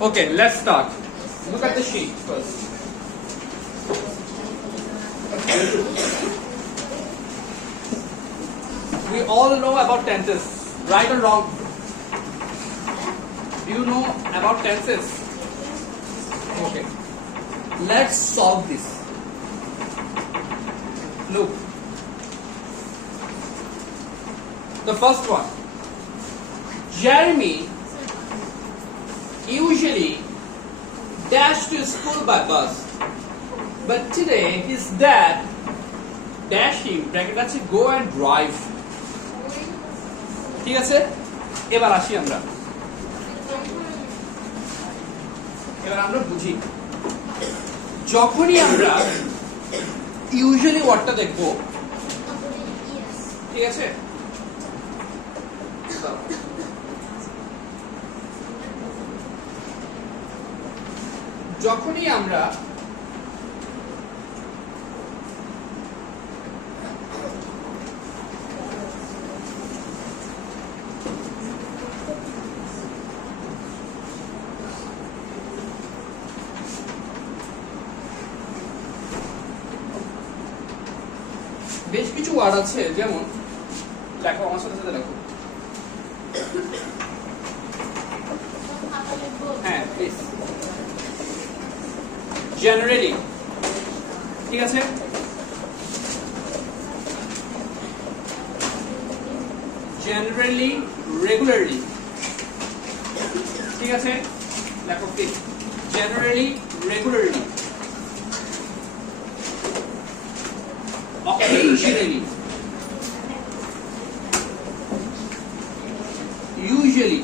Okay, let's start. Look at the sheet first. We all know about tenses, right or wrong? Do you know about tenses? Okay. Let's solve this. Look. The first one. Jeremy usually dashed to school by bus, but today his dad dashed him bracket আছে go and drive. ঠিক আছে, এবার আসি আমরা বুঝি। যখনই আমরা ইউজুয়ালি ওয়ার্ডটা দেখব, ঠিক আছে, যখনই আমরা বেশ কিছু ওয়ার্ড আছে, যেমন লেখো আমার সাথে সাথে লেখো। হ্যাঁ প্লিজ। জেনারেলি, ঠিক আছে, জেনারেলি, রেগুলারলি, ঠিক আছে, লেখো please. Generally, regularly, occasionally, usually,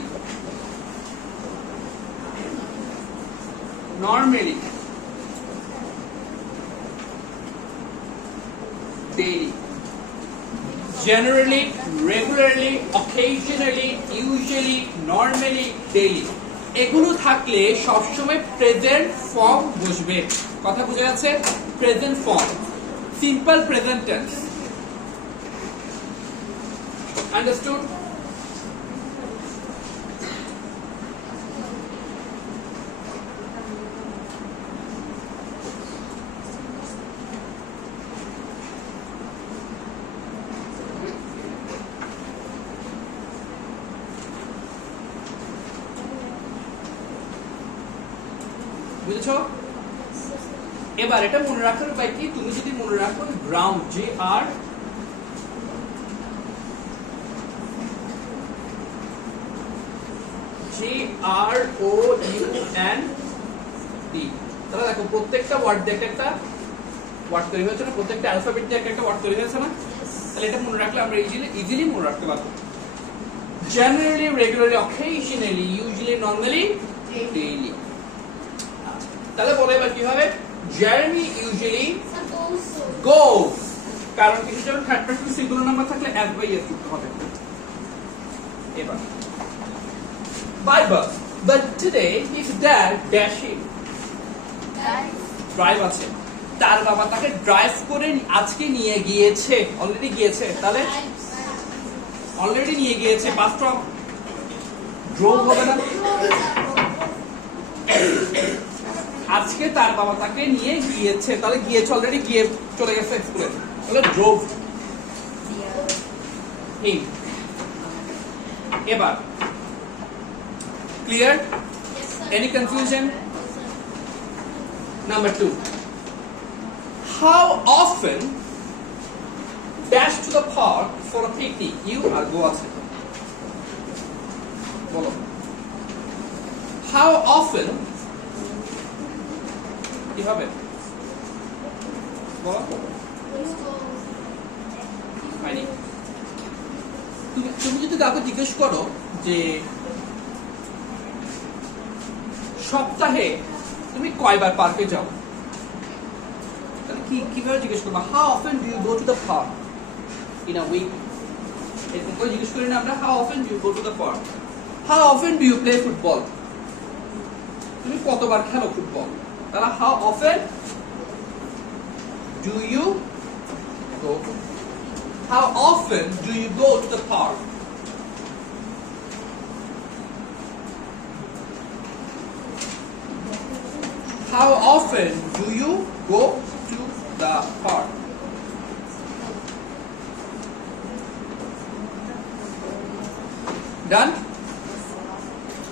normally, daily. Generally, regularly, occasionally, usually, normally, daily. এগুলো থাকলে সবসময় প্রেজেন্ট ফর্ম বসবে। কথা বুঝা যাচ্ছে? Present form, simple present tense. Understood? বুঝছো? এবার এটা মনে রাখার উপায় কি? তুমি যদি মনে রাখো ground, G R O U N D, তাহলে দেখো প্রত্যেকটা ওয়ার্ড দেখে একটা ওয়ার্ড তৈরি হয়েছে না, প্রত্যেকটা অ্যালফাবেট দিয়ে একটা ওয়ার্ড তৈরি হয়েছে না, তাহলে এটা মনে রাখলে আমরা ইজিলি মনে রাখতে পারবো। Generally, regularly, occasionally, usually, normally, daily. তাহলে বলো এবার কিভাবে? Jeremy usually goes, কারণ কিছু যখন থার্ড পারসন সিঙ্গুলার নাম্বার থাকলে s by s যুক্ত হবে। এবার by bus, but today his dad dashed him. Drive আছে, তার বাবা তাকে ড্রাইভ করে আজকে নিয়ে গিয়েছে, অলরেডি গিয়েছে, তাহলে অলরেডি নিয়ে গিয়েছে, পাস্ট অফ ড্রোভ হবে না? আজকে তার বাবা তাকে নিয়ে গিয়েছে, তাহলে গিয়েছে, অলরেডি গিয়ে চলে গেছে স্কুলে, তাহলে ড্রোভ হিম। এবার clear? Any confusion? Number 2, how often dash to the park for a picnic? You আর go আছে, বলো how often কিভাবে বলো? তুমি যদি কাউকে জিজ্ঞেস করো যে সপ্তাহে তুমি কয়বার পার্কে যাও, তাহলে কিভাবে জিজ্ঞেস করবো? How often do you go to the park in a week? এরকম করে জিজ্ঞেস করি না আমরা, how often do you go to the park? How often do you play football? তুমি কতবার খেলো ফুটবল? তাহলে how often do you go? How often do you go to the park? How often do you go to the park? Done?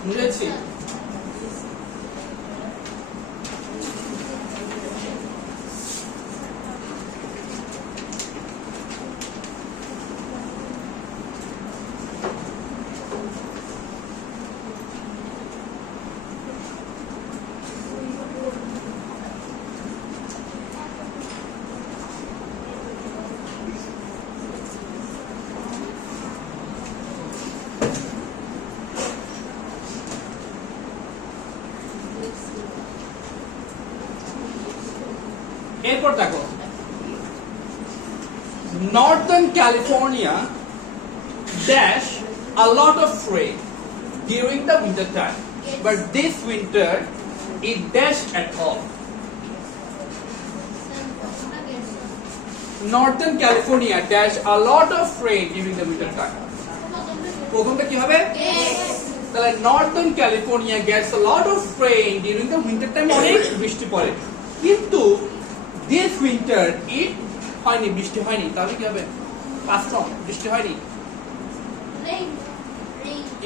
বুঝেছি? এরপর দেখো Northern California dash a lot of rain during the winter time, but this winter it dash at all. Northern California dash a lot of rain during the winter time. প্রথমটা কি হবে? তাহলে Northern California gets a lot of rain during the winter time, অনেক বৃষ্টি পড়ে, কিন্তু this winter it হয়নি, বৃষ্টি হয়নি। তাহলে কি হবে? past form, বৃষ্টি হয়নি।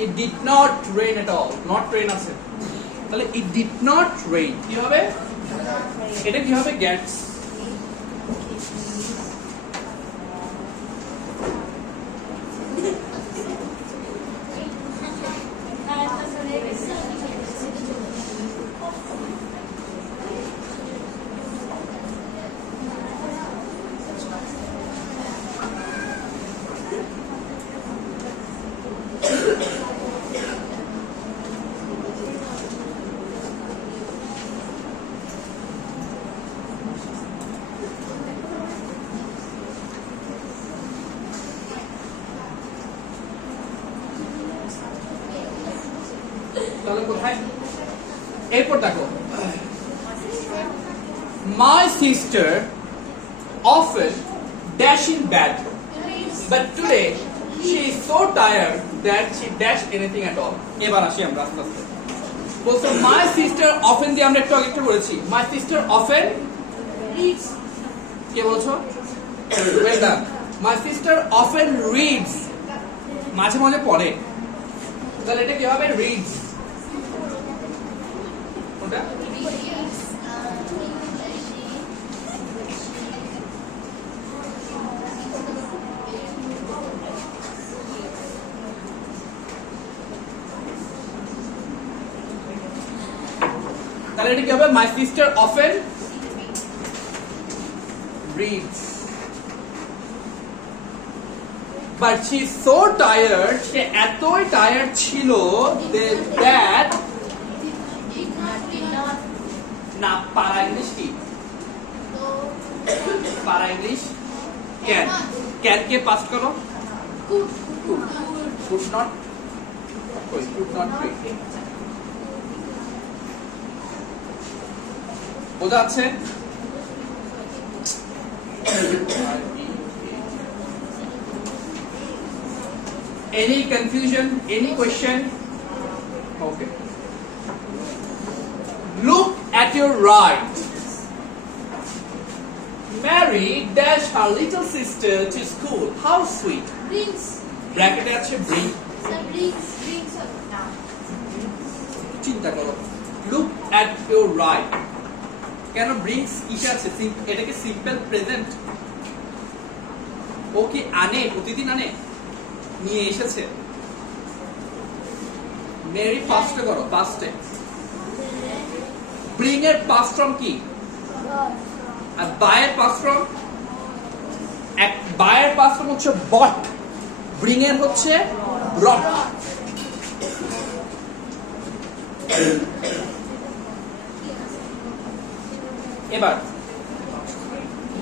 It did not rain at all, not rain আছে, তাহলে it did not rain কি হবে? এটা কি হবে? gets। তাহলে কোথায়? এরপর দেখো My sister often dash in bed, but today she is so tired that she dash anything at all. এবার আসি আমরা আস্তে আস্তে। বলছো my sister often দিয়ে আমরা একটু আগে একটু বলেছি my sister often reads। কে বলছো? well done। my sister often reads, মাঝে মাঝে পড়ে, তাহলে এটা কি হবে? reads। ওটা তাহলে এটা কি হবে? my sister often reads, but she is so tired, সে এতই টায়ার্ড ছিল that না পারা ইংলিশ কি? পারা ইংলিশ ক্যান কে পাস করো? could not read। বোঝা যাচ্ছে? Any confusion? Any question? Okay. Look at your right. Mary dash her little sister to school. How sweet. Brings. Bracket এ আছে bring. Brings. চিন্তা করো। Look at your right. কেন brings কিসে আছে? এটা কি সিম্পল প্রেজেন্ট? ও কি আনে, প্রতিদিন আনে, নিয়ে এসেছে। মেরি পাস্টে করো, পাস্টে। ব্রিং এর পাস্ট ফর্ম কি? আর বাই এর পাস্ট ফর্ম? এক বাই এর পাস্ট ফর্ম হচ্ছে বট, ব্রিং এর হচ্ছে ব্রট। এবার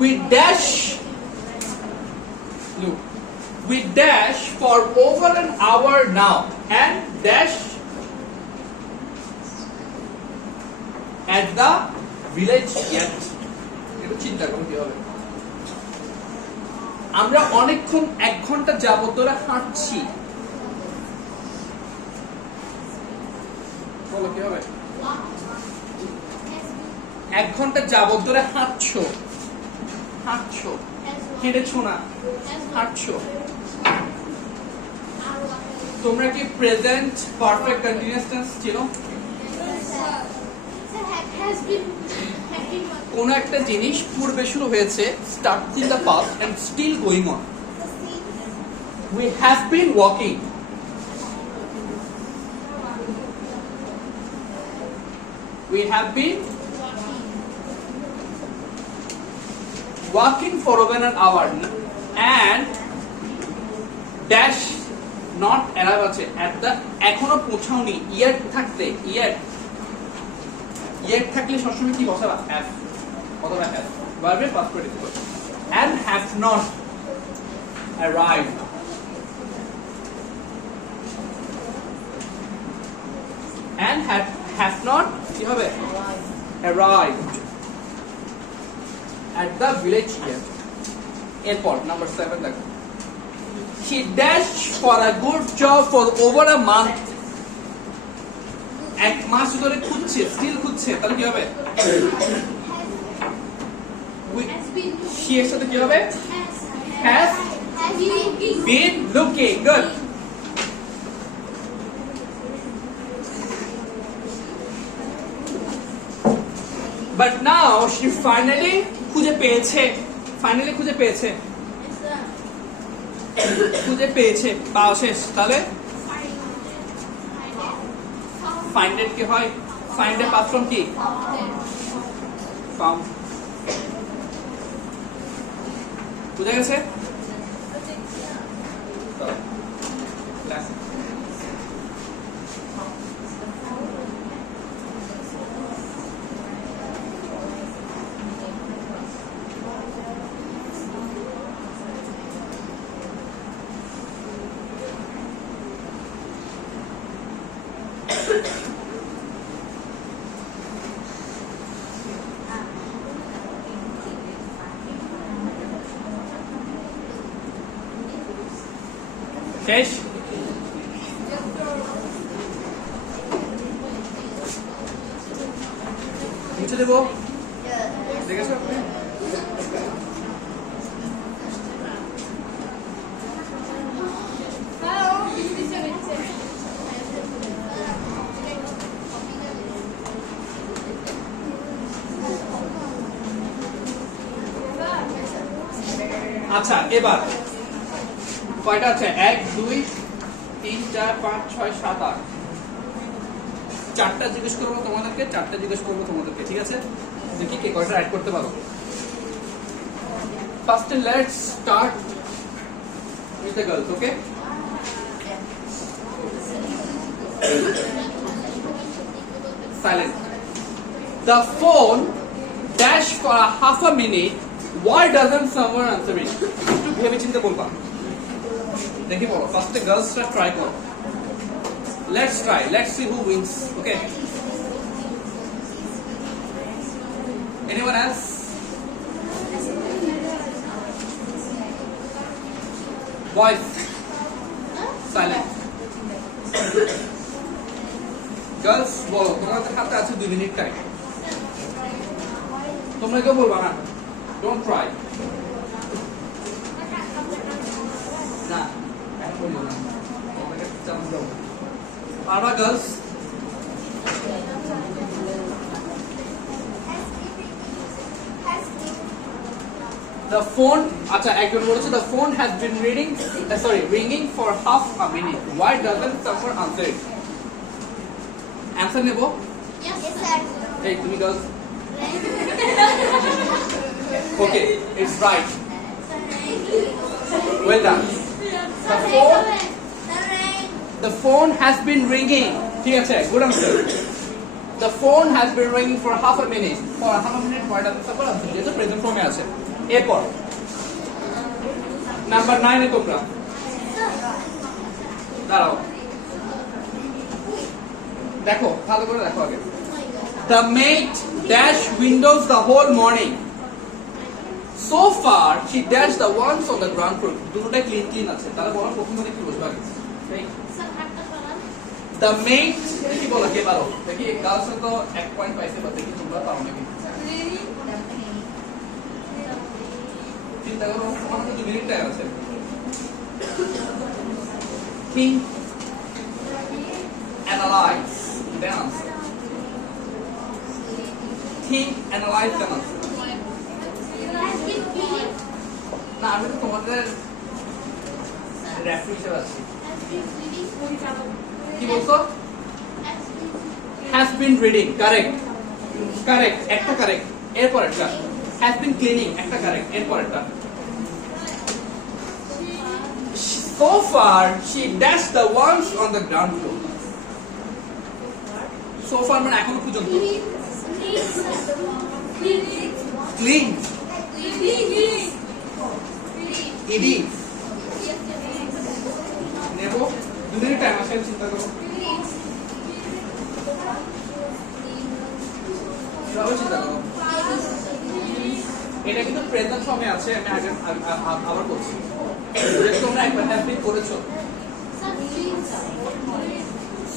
we dash, look, we dash for over an hour now and dash at the village yet. একটু চিন্তা করো কি হবে। আমরা অনেকক্ষণ 1 ঘন্টা যাবত ধরে হাঁটছি, বলো কি হবে? 1 ঘন্টা যাবত ধরে হাঁটছো, হেঁটেছো না, হাঁটছো। তোমরা কি প্রেজেন্ট পারফেক্ট কন্টিনিউয়াস টেন্স চিনো? কোন একটা জিনিস পূর্বে শুরু হয়েছে, start in the past and still going on. We have been walking. We have been walking for over an hour and dash not arrive আছে at the এখনো পৌঁছাওনি, yet থাকতে yet থাকলে সবসময় কি বসাবা? have অথবা have verb এর past participle and have not arrived and have not কি হবে? arrived at the village yet. এরপর নাম্বার 7 দেখো, she dashed for a good job for over a month. 1 মাস ধরে খুঁজছে, স্টিল খুঁজছে, তাহলে কি হবে? she এর সাথে কি হবে? has been looking. Good. But now she finally খুঁজে পেয়েছে, পাওয়া শেষ। তাহলে find it কি হয়? find এর past form কি? found. বুঝা গেছে? শেষ? মুছে দেবো? দেখেছো আপনি? আচ্ছা, এবার কয়টা আছে? 1 2 3 4 5 6 7 8। 4টা জিজ্ঞেস করবো তোমাদেরকে, 4টা জিজ্ঞেস করবো তোমাদেরকে, ঠিক আছে? দেখি কে কয়টা রাইট করতে পারো। First let's start with the girls, okay? Silent. The phone dash for a half a minute. Why doesn't someone answer it? একটু ভেবে চিন্তে বলবা। দেখি বলো, ফার্স্টে গার্লসরা ট্রাই করো। Let's try. Let's see who wins. Okay. Anyone else? Boys. Silent. Girls, বলো, তোমাদের হাতে আছে 2 মিনিট টাইম। তোমরা কেউ বলবা না। Don't try. না, এক বলিও না। তোমাকে চান্স দাও। পারবা গার্লস? The phone, আচ্ছা একজন বলেছে the phone has been ringing for half a minute. Why doesn't someone answer it? Answer নেবো? Yes, sir. Hey, তুমি girls. Okay, it's right. Well done. The phone has been ringing. ঠিক আছে, good answer. The phone has been ringing for half a minute. For half a minute, why doesn't someone answer? যেটা প্রেজেন্ট ফর্মে আছে। এরপর নাম্বার 9 এ তোমরা দাঁড়াও, দেখো ভালো করে দেখো আগে। The maid dashed windows the whole morning. So far, she dashed the ones on the ground floor. দুটোটা ক্লিন আছে। তাহলে বলো প্রথমে কি বসবে আগে? দ্য মেট কি বলো কে পারো দেখি গার্লস তো 1 পয়েন্ট পাইছে বা দেখি তোমরা পারো নাকি চিন্তা করো আমার তো 2 মিনিট টাইম আছে think analyze then answer think analyze then answer না আমি তো তোমাদের রেফারেন্স আছে কি বলছো has been reading correct একটা কারেক্ট এরপর একটা has been cleaning একটা কারেক্ট এরপর একটা so far she dashed the ones on the ground floor so far মানে এখনো পর্যন্ত clean এডি নেব 2 মিনিট টাইম আছে চিন্তা করো সবাই চিন্তা করো এটা কিন্তু প্রেজেন্ট ফর্মে আছে আমি আগে আবার বলছি যে তোমরা একবার হ্যাভ বিন করেছো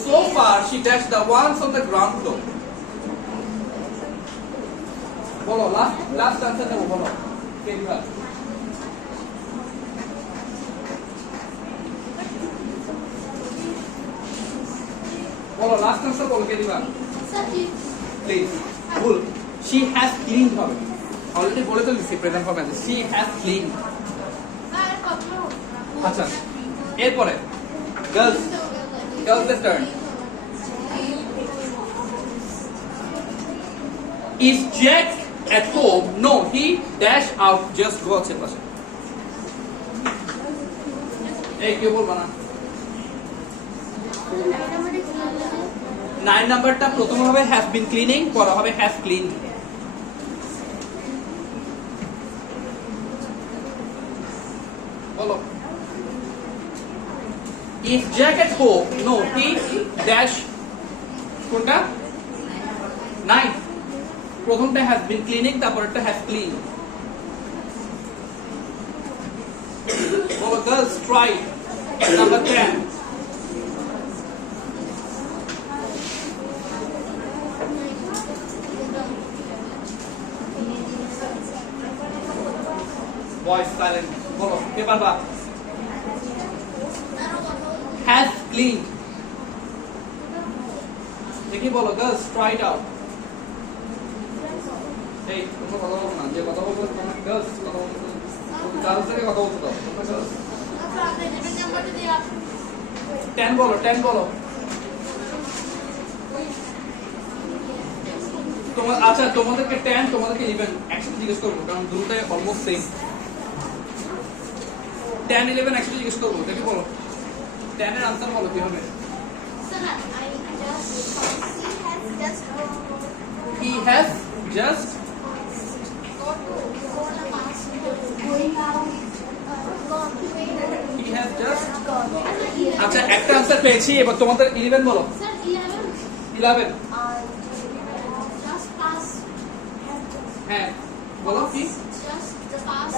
so far she dashed the ones on the ground floor বলো লাস্ট আনসার দেবো বলো কে দিবা বলো লাস্ট আনসার বলো কে দিবা প্লিজ ভুল she has cleaned হবে অলরেডি বলে তো দিছি প্রেজেন্ট ফর্মে আছে she has cleaned আচ্ছা এরপরে গার্লস এর turn is Jack at home no he dash out just go আছে পাশে এই কি বলবো না 9 নাম্বারটা প্রথম হবে has been cleaning পরে হবে has cleaned বলো is Jack at home no he dash কোনটা 9 প্রথমটা has been cleaning তারপরটা has cleaned বলো girls try number 10 voice silent বলো কে পারবা has cleaned দেখি বলো girls try it out এই তোমরা কথা বলো না যে কথা বলবো তোমরা girls কথা বলতে girls থেকে কথা বলতে দাও তোমরা girls 10 বলো তোমার আচ্ছা তোমাদেরকে 10 তোমাদেরকে 11 একসাথে জিজ্ঞেস করবো কারণ দুটোই অলমোস্ট সেম 10 11 একসাথে জিজ্ঞেস করবো দেখি বলো 10 এর आंसर বলো কি হবে he has just আচ্ছা একটা आंसर পেয়েছি এবার তোমাদের 11 বলো স্যার 11 just pass হ্যাঁ বলো কি just the pass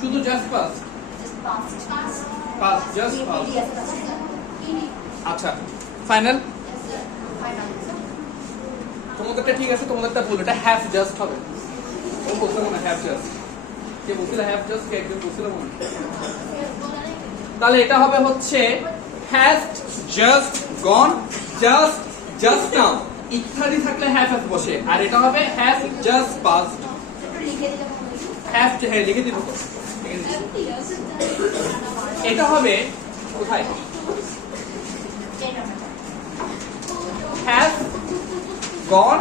শুধু just pass pass just pass আচ্ছা ফাইনাল তোমাদেরটা ঠিক আছে তোমাদেরটা ভুল এটা হ্যাভ জাস্ট হবে ও বলতে মনে হ্যাভ জাস্ট কে বলছিল হ্যাভ জাস্ট কে একজন বলছিল মনে তাহলে এটা হবে হচ্ছে has just gone just now ইত্যাদি থাকলে হ্যাভ হ্যাভ বসে আর এটা হবে হ্যাজ জাস্ট পাসড হ্যাভ হ্যাঁ লিখে দিব তো এটা হবে কোথায় হ্যাজ গন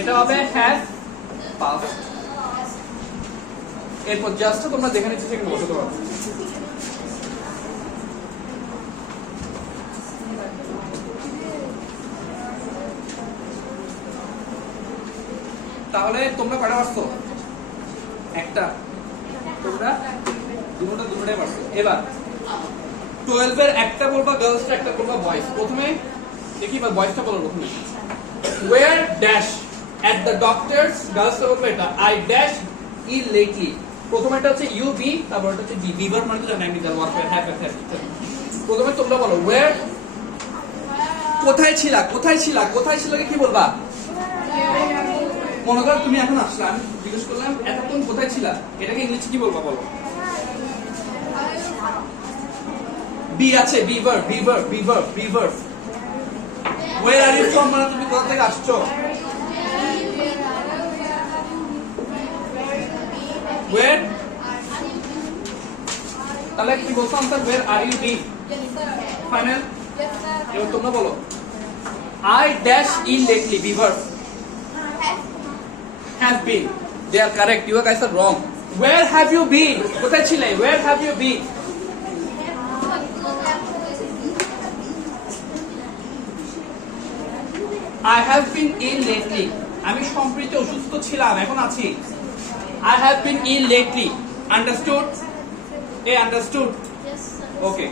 এটা হবে হ্যাজ পাসড এরপর জাস্ট তোমরা যেখানে ইচ্ছে সেখানে বসাতে পারো তাহলে তোমরা কয়টা পারছো একটা তোমরা দুটোটাই পারছো এবার 12 এর একটা বলবা গার্লস একটা বলবা বয়েজ প্রথমে দেখি বা বয়েজটা বলো প্রথমে were dash at the doctors girls বলবা এটা আই ড্যাশ ইল লেটলি প্রথমে এটা হচ্ছে ইউ বি তারপর এটা হচ্ছে বি বিভার মানে জানা আমি দা ওয়ার্ক হ্যাভ হ্যাভ প্রথমে তোমরা বলো where, কোথায় ছিলা, কোথায় ছিলা, কোথায় ছিলাকে কি বলবা? মনে করো তুমি এখন আসলে আমি জিজ্ঞেস করলাম এতক্ষণ কোথায় ছিলা, এটাকে ইংলিশে কি বলবা বলো? বি আছে, be verb, be verb, be verb, be verb. where are you from মানে তুমি কোথা থেকে আসছো? where, তাহলে কি বলছো answer where are you be? Final. এবার তোমরা বলো I dash in lately, be verb. Have been. They are correct. You guys are wrong. Where have you been? কোথায় ছিলে? Where have you been? I have been ill lately. আমি সম্প্রতি অসুস্থ ছিলাম, এখন আছি। I have been ill lately. Understood? Understood? Yes, sir. Okay.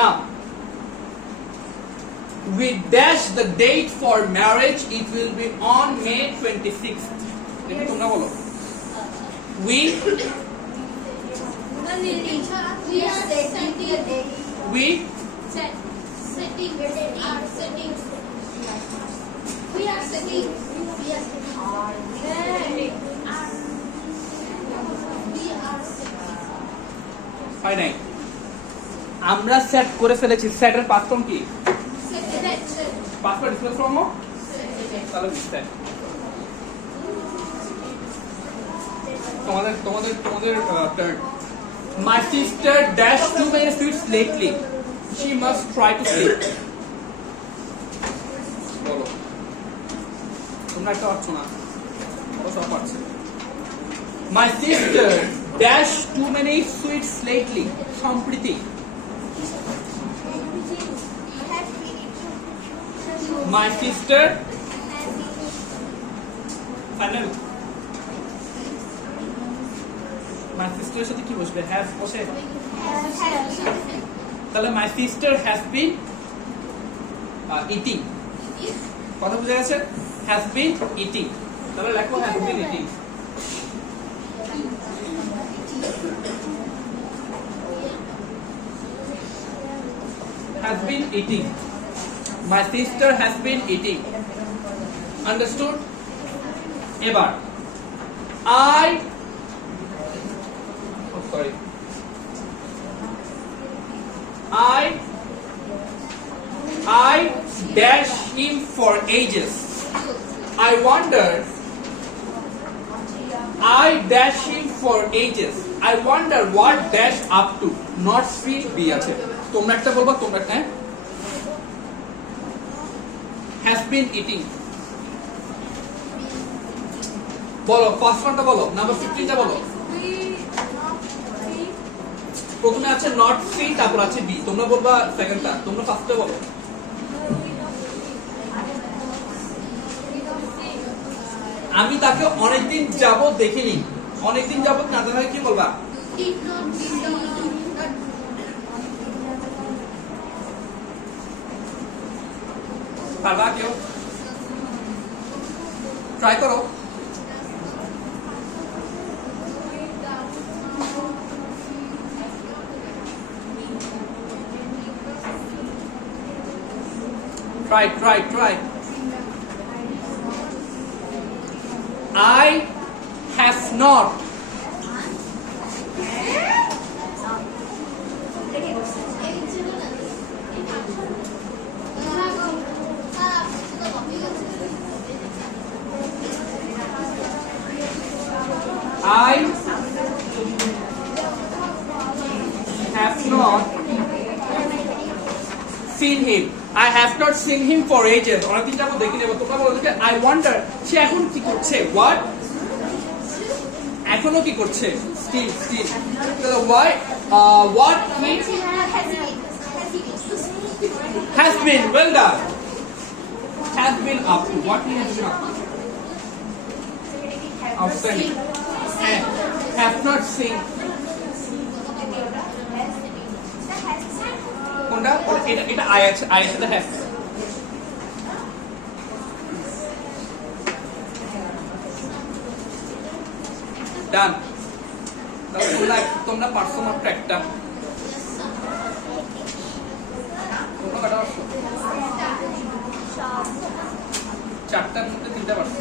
Now, we dash the date for marriage. It will be on May 26th. Let me তোমরা বলো। We We are setting. we Setting. We are setting. We are হয় নাই। আমরা সেট করে ফেলেছি। সেটের past form কি? Past form display form তাহলে সেট। তোমাদের turn. My sister dashed too many sweets lately. She must try to sleep. বলো। তোমরা একটা পারছো না। ও সব পারছে। My sister dashed too many sweets lately. সম্প্রতি। My sister final. My sister এর সাথে কি বসবে? Has বসে। তাহলে my sister has been eating. কথা বুঝা গেছে? Has been eating. তাহলে লেখো has been eating. Has been eating. My sister has been eating. Understood? এবার sorry. I dash him for ages. I wonder. I dash him for ages. I wonder what dash up to. Not sweet be আছে। তোমরা একটা বলবা, তোমরা একটা has been eating. বলো ফার্স্ট ওয়ানটা বলো, নাম্বার 15টা বলো। প্রথমে আছে নট সি, তারপর আছে বি। তোমরা বলবা সেকেন্ডটা, তোমরা ফার্স্টটা বলো। আমি তাকে অনেকদিন যাবত দেখিনি। অনেকদিন যাবত না দেখা কি বলবা? পারবা কেউ? ট্রাই করো। Try. I have not. I have not seen him. I have not seen him for ages. অনেকদিন যাবত দেখিনি। তোমরা বলো যে I wonder সে এখন কি করছে? What? এখনো কি করছে? Still. Why? What he has been. Well done. Has been up to. What he has been up to. Outstanding. Have not seen. কোনটা? এটা আই আছে, আই সাথে হ্যাভ। ডান। তাহলে তোমরা পারছো মাত্র একটা। চারটার মধ্যে তিনটা পারছো,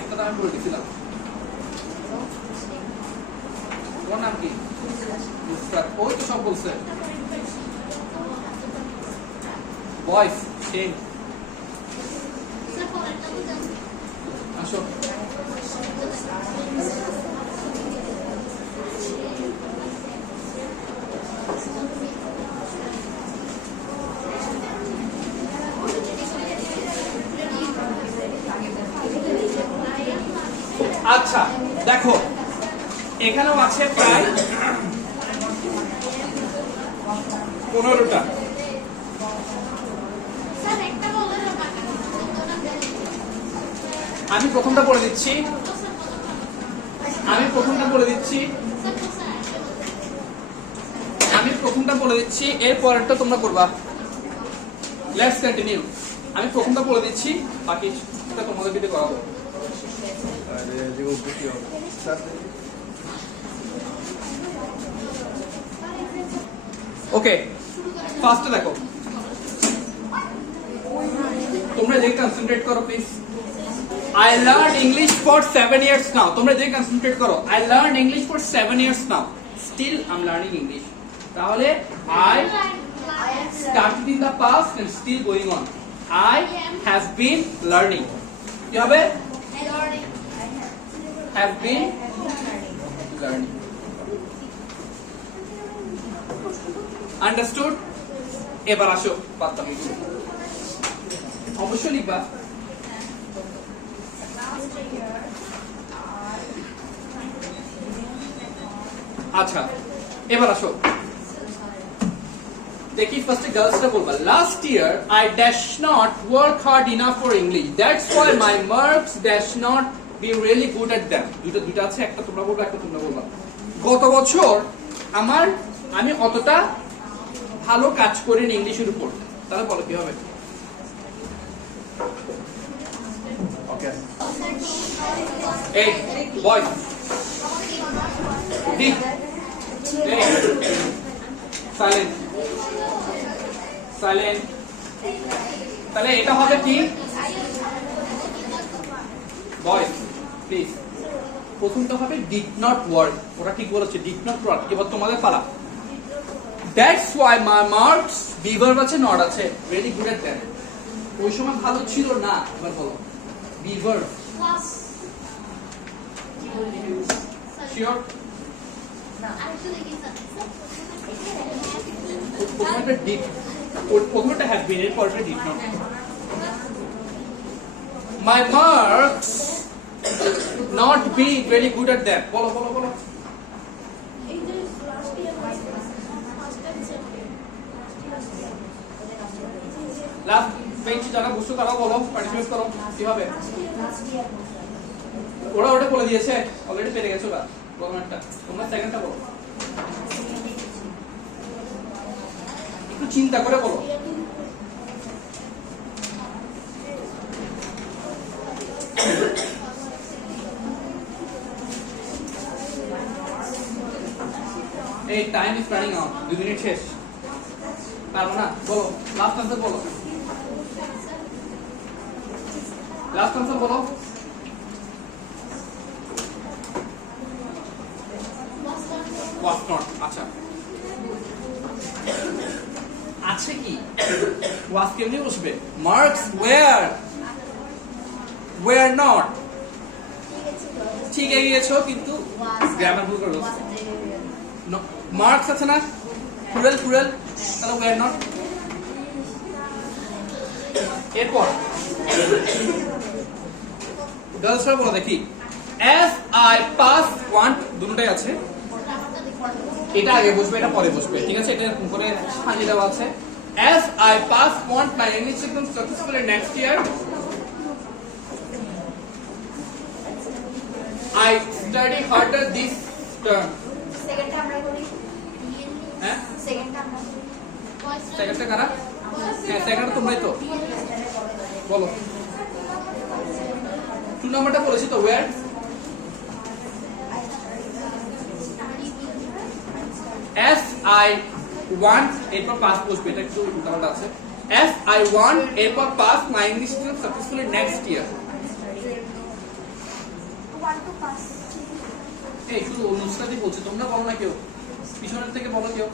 একটা তো আমি বলে দিয়েছিলাম। তোমার নাম কি? নুসরাত। ওই তো সব বলছে। বয়েস সেম। আসো। আচ্ছা দেখো এখানেও আছে প্রায় 15টা। আমি প্রথমটা বলে দিচ্ছি, আমি প্রথমটা বলে দিচ্ছি, এর পরেরটা তোমরা করবা। Let's continue. আমি প্রথমটা বলে দিচ্ছি, বাকিটা তোমাদের দিকে করাবো। ওকে, ফার্স্টে দেখো, তোমরা যে কনসেন্ট্রেট করো please. I learned English for 7 years now. তোমরা যে কনসেন্ট্রেট করো। I learned English for 7 years now. Still I'm learning English. তাহলে I started in the past and still going on. I has been learning. কি হবে? Have been learning. Understood? এবার আসো বাদবাকি অবশ্যই লিখবা। আচ্ছা এবার আসো দেখি ফার্স্টে গার্লসটা বলবা। Last year I dash not work hard enough for English, that's why my marks dash not be really good at them. দুটো আছে, একটা তোমরা বলবা একটা তোমরা বলবা। গত বছর আমি অতটা ভালো কাজ করিনি ইংলিশের উপর। তাহলে বলো কি হবে? ওকে এই বয় ডিপ সাইলেন্ট সাইলেন্ট। তাহলে এটা হবে কি বয় প্লিজ? প্রথমটা হবে ডিড নট ওয়ার্ক। ওরা ঠিক বলেছে ডিড নট ওয়ার্ক। এবার তোমাদের পালা। That's why my marks be verb আছে নট আছে ভেরি গুড এট দ্যাট। ওই সময় ভালো ছিল না। এবার বলো বি ভার্ব। শিওর? প্রথমটা ডিড, প্রথমটা হ্যাভ বিন, এর পরটা did not. My marks not be very good at that. বলো বলো বলো। লাস্ট বেঞ্চে যারা বসছো তারা বলো, পার্টিসিপেট করো। কি হবে? ওরা ওটা বলে দিয়েছে অলরেডি, পেরে গেছো ওরা প্রথমটা। তোমরা সেকেন্ডটা বলো, একটু চিন্তা করে বলো। এই টাইম ইজ রানিং আউট, 2 মিনিট শেষ। পারবো না? বলো লাস্ট আনসার বলো। লাস্ট আনসার বলো। was not। আচ্ছা আছে কি was কেমনে বসবে? marks were not। ঠিক গিয়েছো কিন্তু গ্রামার ভুল করে বলছো। মার্কস আছে না, প্লুরাল, তাহলে were not। এরপর গার্লসরা বলো দেখি। as I pass want, দুটোটাই আছে। এটা আগে বসবে, এটা পরে বসবে, ঠিক আছে? এটা উপরে সাজিয়ে দেওয়া আছে। as I pass want my English exam successfully next year, I study harder this term। সেকেন্ডটা আমরা করি। হ্যাঁ সেকেন্ডটা আমরা সেকেন্ডটা কারা? হ্যাঁ সেকেন্ডটা তোমরাই তো বলো। 2 নাম্বারটা বলেছি তো where। as I want এরপর পাস বসবে, এটা একটু উল্টাপাল্টা আছে। As I want এরপর pass my English exam successfully next year. Want to pass. এই শুধু অনুষ্ঠানই বলছে, তোমরা বলো না কেউ, পিছনের থেকে বলো কেউ।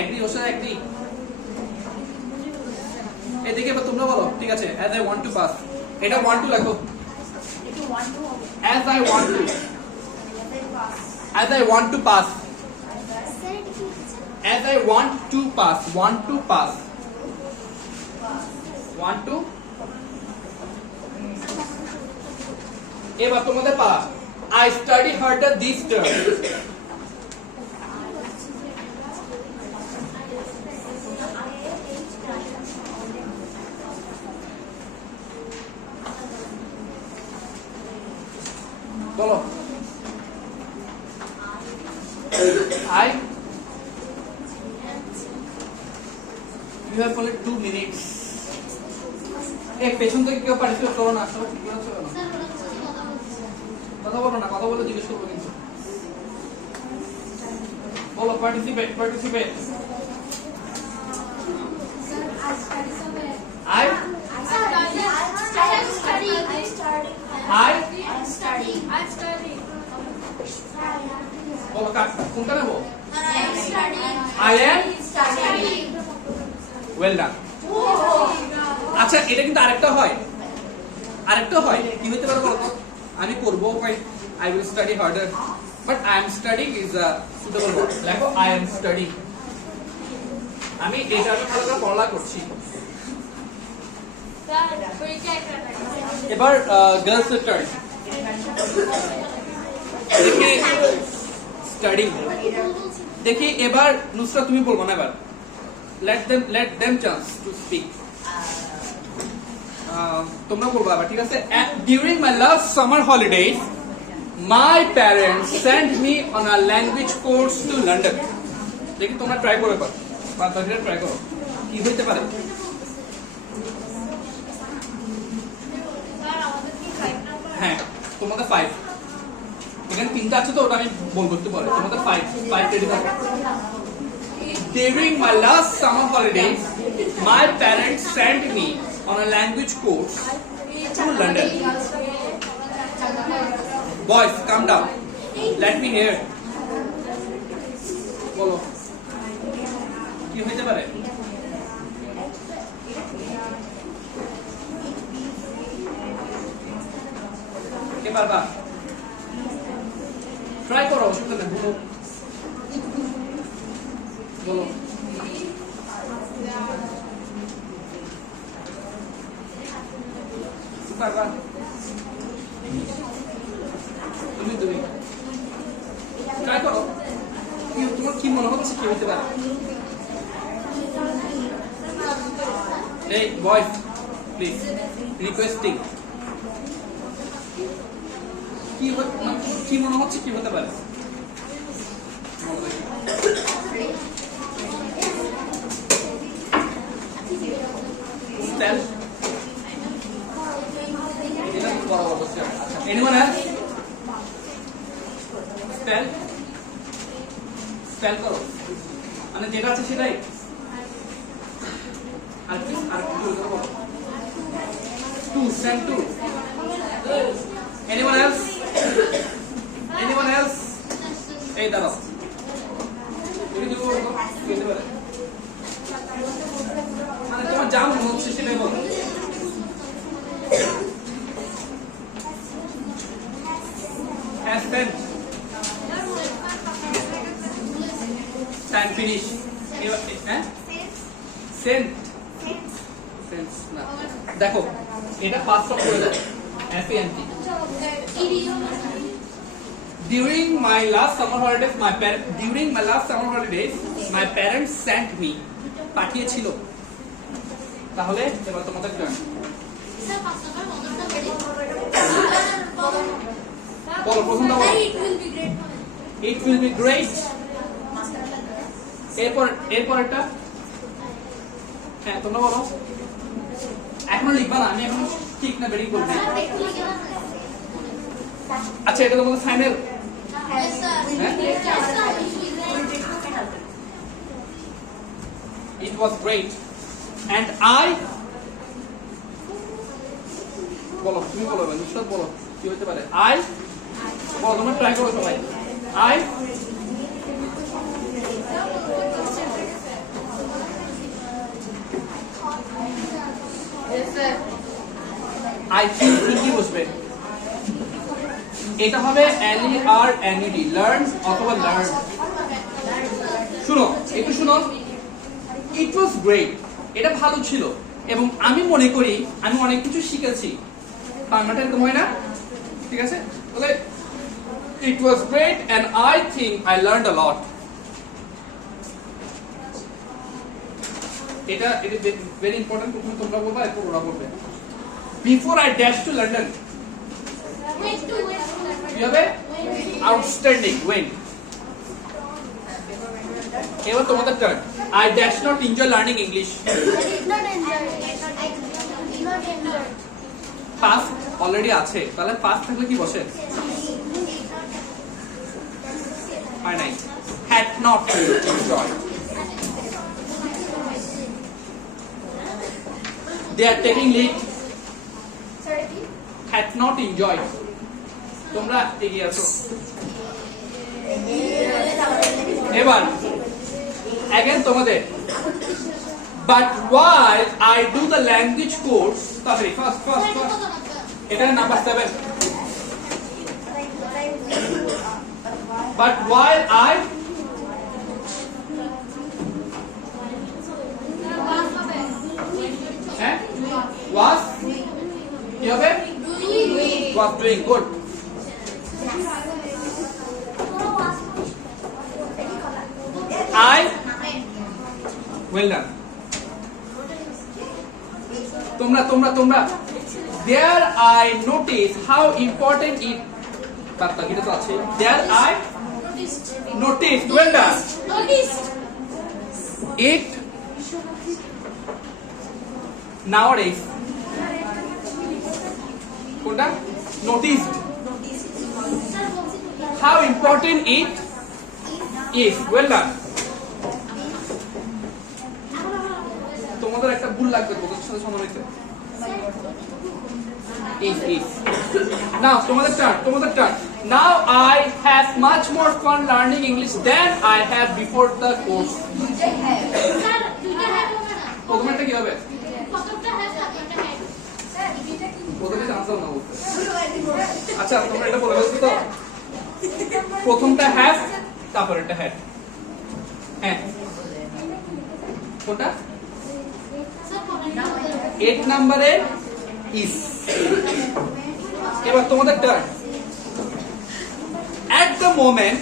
এগ্রি, ওর সাথে এগ্রি। এদিকে এবার তোমরা বলো, ঠিক আছে, as I want to pass, এটা want to লেখো, If you want to হবে। as I want to, Pass. as I want to pass, Sir, এটা কি হচ্ছে? as I want to pass, want to pass, want to। এবার তোমাদের পালা। I study harder this term. বলো। I you have only 2 minutes. এই পেছন থেকে কেউ পার্টিসিপেট করো না, সবাই ঠিক আছে কেন? কথা বলো না, কথা বলে জিজ্ঞেস করবো কিন্তু। বলো, পার্টিসিপেট, পার্টিসিপেট। I বলো কোনটা নেবো? I am well done. আচ্ছা, এটা কিন্তু আরেকটা হয়, কি হতে পারে বলো তো? আমি করবো I will study harder, but I am studying is a suitable word. লেখো I am studying, আমি এটা ভালো করে পড়া করছি। এবার গার্লস এর টার্ন। দেখি স্টাডি, দেখি এবার নুসরাত তুমি বলবো না, এবার let them chance to speak. তোমরা বলবো আবার, ঠিক আছে? During my last summer holidays, my parents sent me on a language course to London. দেখি তোমরা ট্রাই করো এবার, বাকিটা ট্রাই করো, কি হইতে পারে? হ্যাঁ, তোমাদের 5, এখানে 3টা আছে তো, ওটা আমি বলবো একটু পরে। তোমাদের 5 রেডি থাকো। During my last summer holidays, my parents sent me on a language course to London. Boys, calm down. Let me hear. বলো, কি হইতে পারে? কে পারবা? ট্রাই করো, অসুবিধা নেই, বলো বলো। পারবা তুমি ট্রাই করো, তোমার কি মনে হচ্ছে কি হইতে পারে? এই বয়েজ প্লিজ, রিকোয়েস্টিং, কি মনে হচ্ছে কি হতে পারে? Anyone else? Spell করো, মানে যেটা আছে সেটাই। আর কি করবো? Stand to. Anyone else? এই দাঁড়াও, মানে তোমার যা মনে হচ্ছে সেটাই বলো। Has spent. Time finish. Sent. না, দেখো এটা ফার্স্ট অফ করে দাও, FANT। During my last summer holidays, my parents sent me. পাঠিয়েছিল। তাহলে এবার তোমাদের টার্ন। বলো, প্রথমটা বলো। It will be great. এরপর একটা, হ্যাঁ তোমরা বলো। এখনো লিখবা না, আমি এখন ঠিক না বেরিয়ে বলছি। আচ্ছা, এটা তোমাদের final? it was great and I বলো তুমি বলো নিশ্চয় বলো কি হতে পারে I বলো তোমরা ট্রাই করো সবাই I I think কি বসবে এটা হবে LER NED learn অথবা learn শুনো একটু শুনো it was great এটা ভালো ছিল এবং আমি মনে করি আমি অনেক কিছু শিখেছি বাংলাটা এরকম হয় না ঠিক আছে তাহলে it was great and I think I learned a lot এটা very important প্রথমে তোমরা বলবা এরপর ওরা বলবে before I dash to London কি হবে outstanding when এবার তোমাদের turn I dash not enjoy learning English I did not enjoy it. I did not enjoy it. past already আছে তাহলে past থাকলে কি বসে হয় নাই had not enjoyed they are taking lead had not enjoyed তোমরা এগিয়ে আসো এবার again তোমাদের but while I do the language course sorry first এটা নাম্বার 7 but while I was কি হবে was doing good I well done তোমরা there I notice how important it বার্তা কিটা তো আছে there I noticed well done it nowadays কোনটা noticed how important it is well done তোমাদের একটা ভুল লাগবে তোদের সাথে সমানইতে is now তোমাদের turn now I have much more fun learning English than I had before the course প্রথমটা কি হবে প্রথমে আনসার না বলতে আচ্ছা তোমরা এটা বলে বলছো তো প্রথমটা হ্যাভ তারপরেরটা হ্যাড হ্যাঁ কোনটা 8 নম্বরে is এবার তোমাদের turn at the moment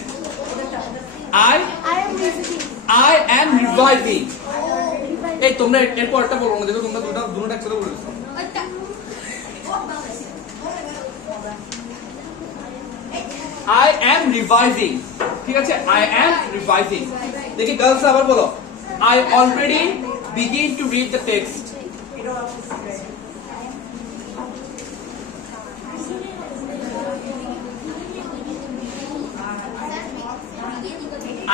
I am reviving এই তোমরা এরপর একটা বলো না দেখো তোমরা দুটো একসাথে বলে দিছো I am reviving ঠিক আছে I am reviving দেখি গার্লস আবার বলো I already begin to read the text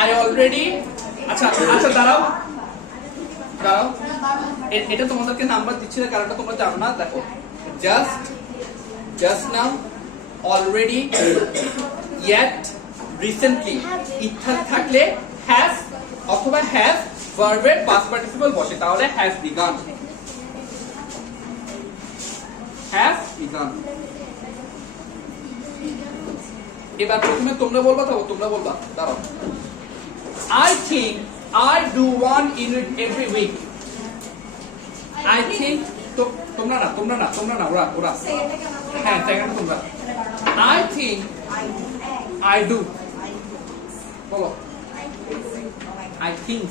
I already আচ্ছা দাঁড়াও এটা তোমাদেরকে নাম্বার দিচ্ছি না কারণটা তোমরা জানো না দেখো just now already yet recently ইত্যাদি থাকলে has অথবা have verb-এর past participle বসে তাহলে has begun এবার প্রথমে তোমরা বলবা দাঁড়াও I think I do one unit every week I think তোমরা না ওরা হ্যাঁ সেকেন্ড তোমরা I think I do বলো I think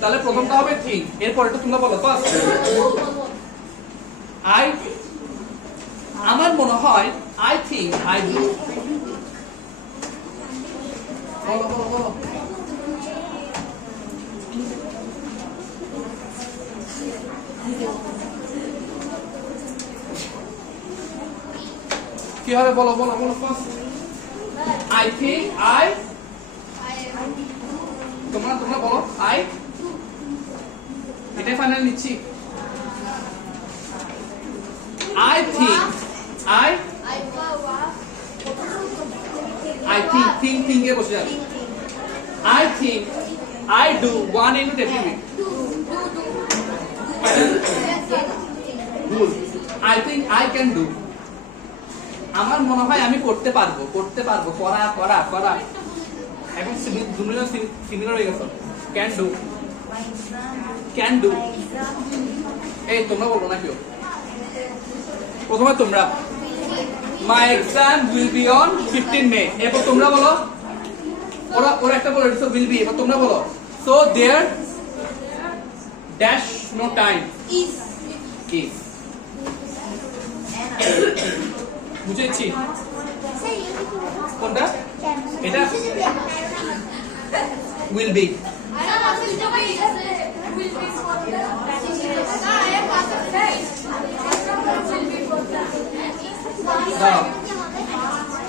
তাহলে প্রথমটা হবে think এরপর এটা তোমরা বলো ফার্স্ট আমার মনে হয় I think I do বলো কি হবে বলো ফার্স্ট I think I তোমরা তোমরা বলো আই, এটাই ফাইনাল নিচ্ছি। I think think এ বসে যাবে। I think I do 1 unit every week. Good. I think I can do. আমার মনে হয় আমি করতে পারবো করা এখন দুনিয়া সিমিলার হয়ে গেছে। Can do এই তোমরা বলবো না কেউ, প্রথমে তোমরা my exam will be on 15 May, এরপর তোমরা বলো, ওরা একটা বলো so will be, এবার তোমরা বলো so there dash no time is বুঝেছি কোনটা? এটা will be।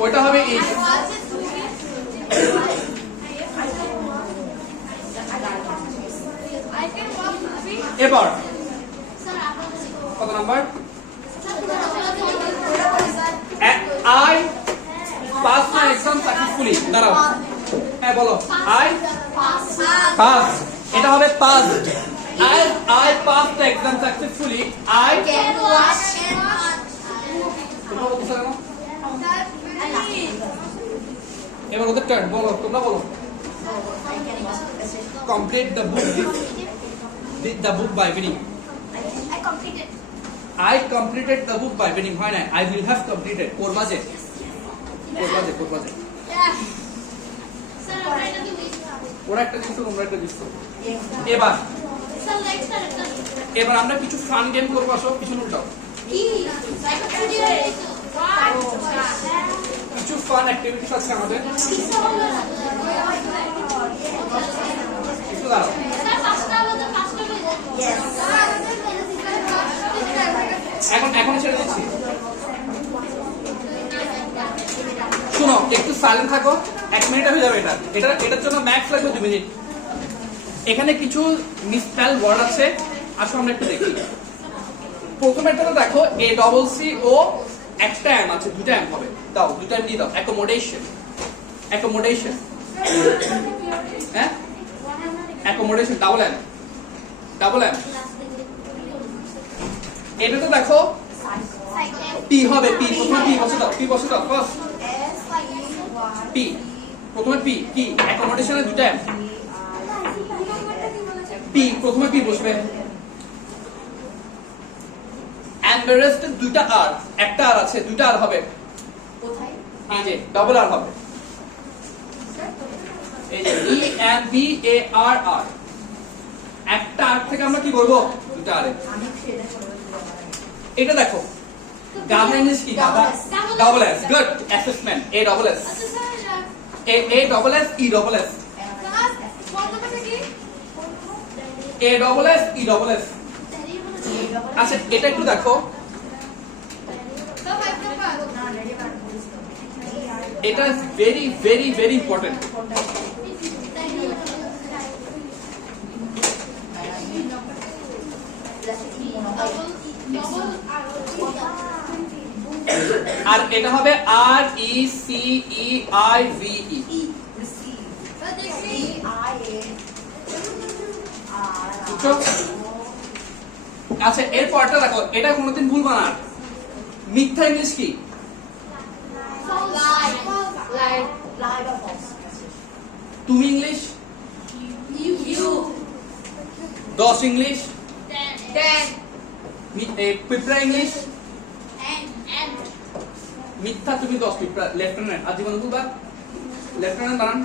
ওইটা হবে is। এবার কত number? I pass my exam successfully। দাঁড়াও, হ্যাঁ বলো I pass, এটা হবে past। I passed the exam successfully। I can watch তোমরা বলছো কেন? এবার ওদের টার্ন, বলো তোমরা বলো complete the book by winning। I completed the book by winning, হয় না I will have completed, করবা যে ওরা একটা দিচ্ছ তোমরা একটা দিচ্ছ। এবার আমরা কিছু ফান গেম করবো, আসো পিছনে উল্টাও, কিছু ফান অ্যাক্টিভিটিস আছে আমাদের। একটু দাঁড়াও, এখন ছেড়ে দিচ্ছি। শোনো একটু সাইলেন্ট থাকো, 1 মিনিট হয়ে যাবে। এটার জন্য ম্যাক্স লাগবে 2 মিনিট। এখানে কিছু মিসস্পেল ওয়ার্ড আছে, আসো আমরা একটু দেখি। প্রথমেরটা দেখো ACCO, একটা এম আছে, দুটো এম হবে, দাও দুটো এম দিয়ে দাও। অ্যাকোমোডেশন, হ্যাঁ অ্যাকোমোডেশন, ডাবল এম। এটা তো দেখো পি হবে, পি প্রথমে পি বসে দাও ফার্স্ট পি, প্রথমে পি অ্যাকোমোডেশনের দুটো এম, পি প্রথমে পি বসবে। এম্বারেসড দুইটা আর, একটা আর আছে, দুইটা আর হবে কোথায়? এই যে ডাবল আর হবে, এই যে EMBARR, একটা আর থেকে আমরা কি বলবো? দুইটা আর। এটা দেখো গাধা ইংলিশ কি? গাধা double S, good assessment. A double S, A double S E double S, A double S E double S. আচ্ছা এটা একটু দেখো, এটা ভেরি ভেরি ভেরি ইম্পর্টেন্ট। আর এটা হবে RECEIVE। আচ্ছা এর পরটা দেখো, এটা কোনোদিন ভুলবা না। মিথ্যা ইংলিশ কি? তুমি ইংলিশ, দশ ইংলিশ, পিঁপড়া ইংলিশ, মিথ্যা তুমি 10 পিঁপড়া। লেফটেন্যান্ট আজীবন ভুলবা, লেফটেন্যান্ট বানান।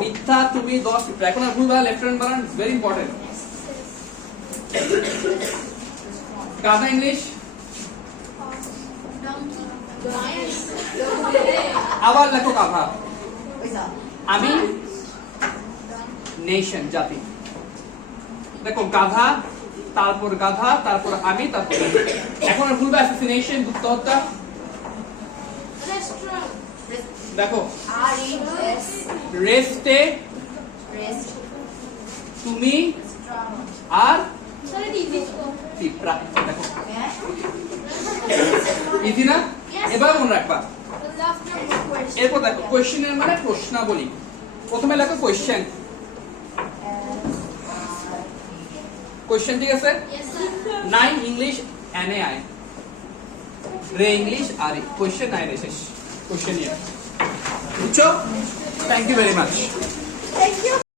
মিথ্যা তুমি 10 পিঁপড়া, এখন আর ভুলবা, লেফটেন্যান্ট বানান, ভেরি ইম্পর্টেন্ট। গাধা ইংলিশ, আবার লেখো গাধা। আমি নেশন, জাতি। দেখো গাধা, তারপর গাধা, তারপর আমি, তারপর এখন আর ভুলবে অ্যাসাসিনেশন, গুপ্ত হত্যা। দেখো রেস্টে Rest. তুমি Strong. আর Sir, it easy. পিঁপড়া দেখো Yeah. ইজি না এবার মনে রাখবা After question. এরপর দেখো কোশ্চেনের মানে প্রশ্নাবলী প্রথমে লেখো কোশ্চেন কোশ্চেন ঠিক আছে Yes, sir. 9 ইংলিশ এনএআই রে ইংলিশ আর কোশ্চেন 9 শেষ কোশ্চেন নিয়ে বুঝছো thank you very much Thank you.